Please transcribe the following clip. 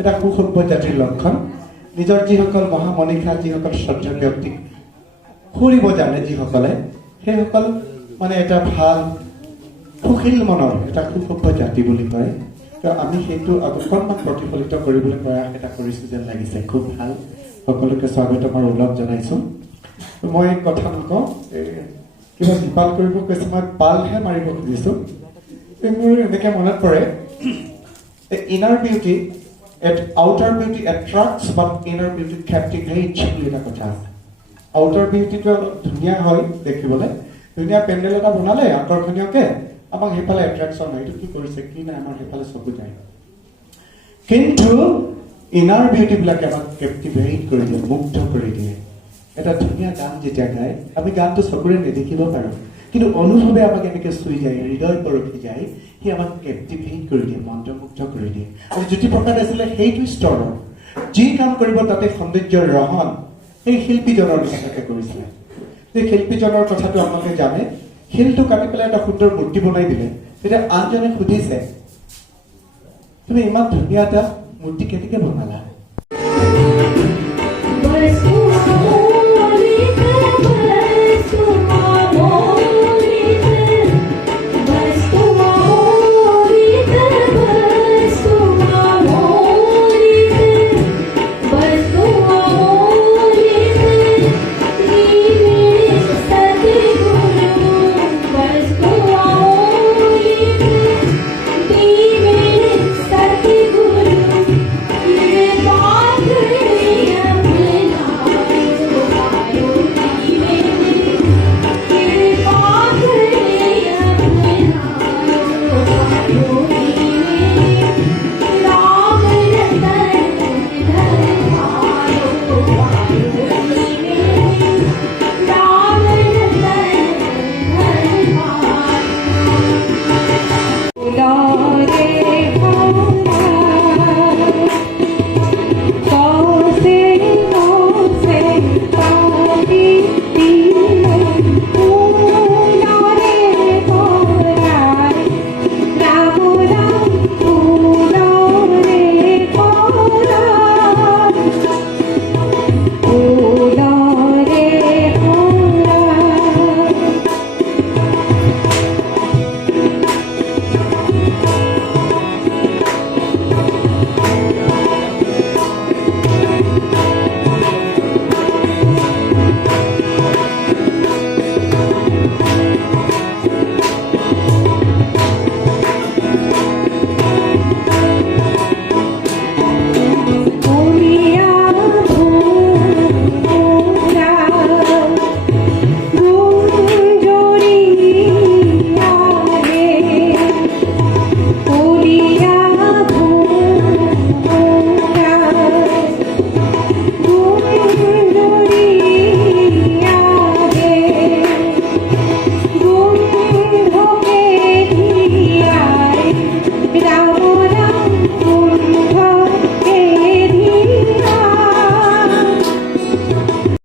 এটা সুসভ্য জাতিৰ লক্ষণ নিজৰ যিসকল মহামনীষা যিসকল শ্ৰদ্ধা ব্যক্তি ফুৰিব জানে যিসকলে সেইসকল মানে এটা ভাল সুশীল মনৰ এটা সুসভ্য জাতি বুলি কয় তো আমি সেইটো অকণমান প্ৰতিফলিত কৰিবলৈ প্ৰয়াস এটা কৰিছোঁ যেন লাগিছে খুব ভাল সকলোকে স্বাগতম আৰু ওলগ জনাইছোঁ মই কথা নকওঁ কিবা দীপাল কৰিব কৈছে মই পালহে মাৰিব খুজিছোঁ মোৰ এনেকৈ মনত পৰে inner beauty outer beauty attracts but inner beauty captivates বুলি এটা কথা আছে outer beauty তো ধুনীয়া হয় দেখিবলৈ ধুনীয়া পেণ্ডেল এটা বনালে আকৰ্ষণীয়কে আমাক হেফালে attraction হয় এইটো কি কৰিছে কি না আমাৰ হেফালে চকু যায় কিন্তু inner beauty বিলাকে আমাক captivate কৰি দিয়ে মুগ্ধ কৰি দিয়ে এটা ধুনীয়া গান যেতিয়া গায় আমি গানটো চকুৰে নেদেখিব পাৰোঁ কিন্তু অনুভৱে আমাক এনেকৈ চুই যায় হৃদয় পৰখি যায় সি আমাক কেপ্টিভেট কৰি দিয়ে মন্ত্ৰমুগ্ধ কৰি দিয়ে আৰু জ্যোতিপ্ৰসাদ আছিলে সেইটো স্তৰৰ যি কাম কৰিব তাতে সৌন্দৰ্যৰ ৰহণ সেই শিল্পীজনৰ নিচিনাকৈ কৰিছিলে সেই শিল্পীজনৰ কথাটো আপোনালোকে জানে শিলটো কাটি পেলাই এটা সুন্দৰ মূৰ্তি বনাই দিলে তেতিয়া আনজনে সুধিছে তুমি ইমান ধুনীয়া এটা মূৰ্তি কেনেকৈ বনালা